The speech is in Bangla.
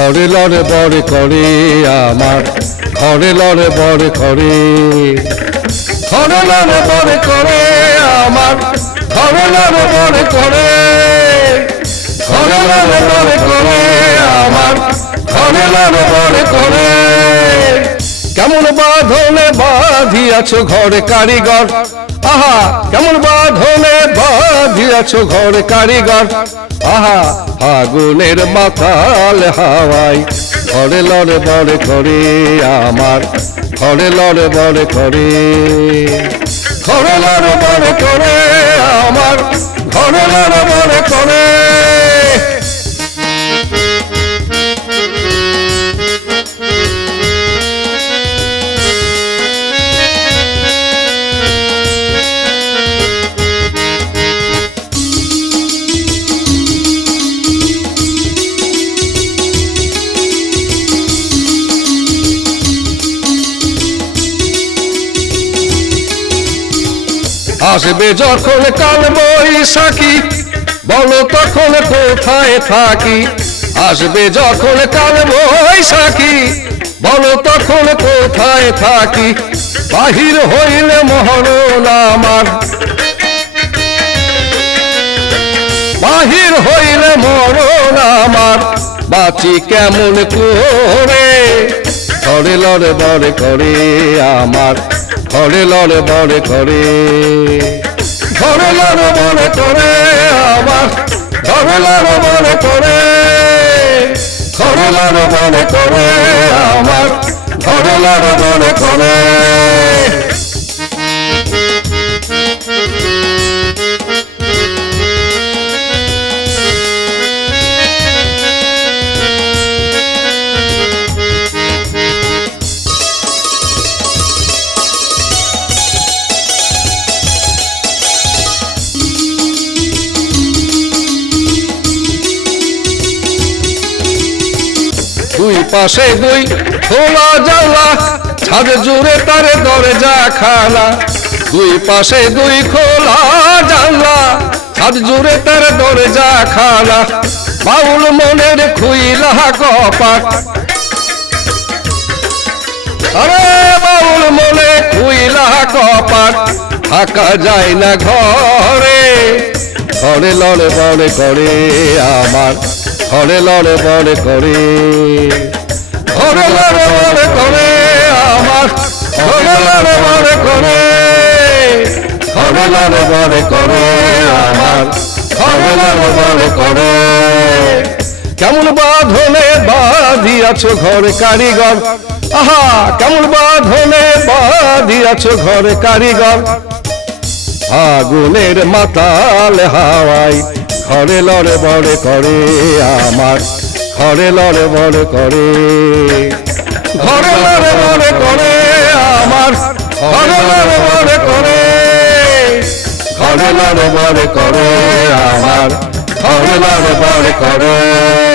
ঘরে লড়ে বড় করে আমার, ঘরে লড়ে বড় করে। ঘরে লড়ে বড় করে আমার, ঘরে লড়ে বড় করে। ঘরে লড়ে বড় করে আমার, ঘরে লড়ে বড় করে। কেমন বাঁধনে বাঁধিয়াছ ঘরে কারিগর আহা, কেমন বাঁধনে বাঁধিয়াছ ঘর কারিগর? আহা, ফাগুনের মাতাল হাওয়াই ঘরে লড়ে বড় করে আমার, ঘরে লড়ে বড় করে ঘরে লড়ে বড় করে আমার, ঘরে লড়ে বড় করে আসবে যখন কাল বৈশাখী? বলো তখন কোথায় থাকি? আসবে যখন কাল বৈশাখী? বলো তখন কোথায় থাকি? বাহির হইলে মহরণ আমার বাহির হইলে মরণ আমার বাঁচি কেমন করে? লড়ে বড় করে আমার। ঘরে লড়ে বড়ে করে। ঘরে লড়ে বড়ে করে আমার। ঘরে লড়ে বড়ে করে। ঘরে লড়ে বড়ে করে আমার। ঘরে লড়ে বড়ে করে। দুই পাশে দুই খোলা জানলা, ছাদ জুড়ে তার দরজা খালা। দুই পাশে দুই খোলা জানলা, ছাদ জুড়ে তার দরজা খালা। বাউল মনের খুইলা কপাট। আরে বাউল মনে খুইলা কপাট থাকা যায় না ঘরে। ঘরে লড়ে বড়ে করে আমার। ঘরে লড়ে বড়ে করে। ঘরে লড়ে বড়ে করে আমার। ঘরে লড়ে বড়ে করে। ঘরে লড়ে বড়ে করে আমার। ঘরে লড়ে বড়ে করে। কেমন বাঁধনে বাঁধিয়াছ ঘরে কারিগর? আহা, কেমন বাঁধনে বাঁধিয়াছ ঘরে কারিগর? আগুনের মাতাল হাওয়াই ঘরে লড়ে বড় করে আমার। ঘরে লড়ে বড় করে। ঘরে লড়ে বড় করে আমার। ঘরে লড়ে বড় করে। ঘরে লড়ে বড় করে আমার। ঘরে লড়ে বড় করে।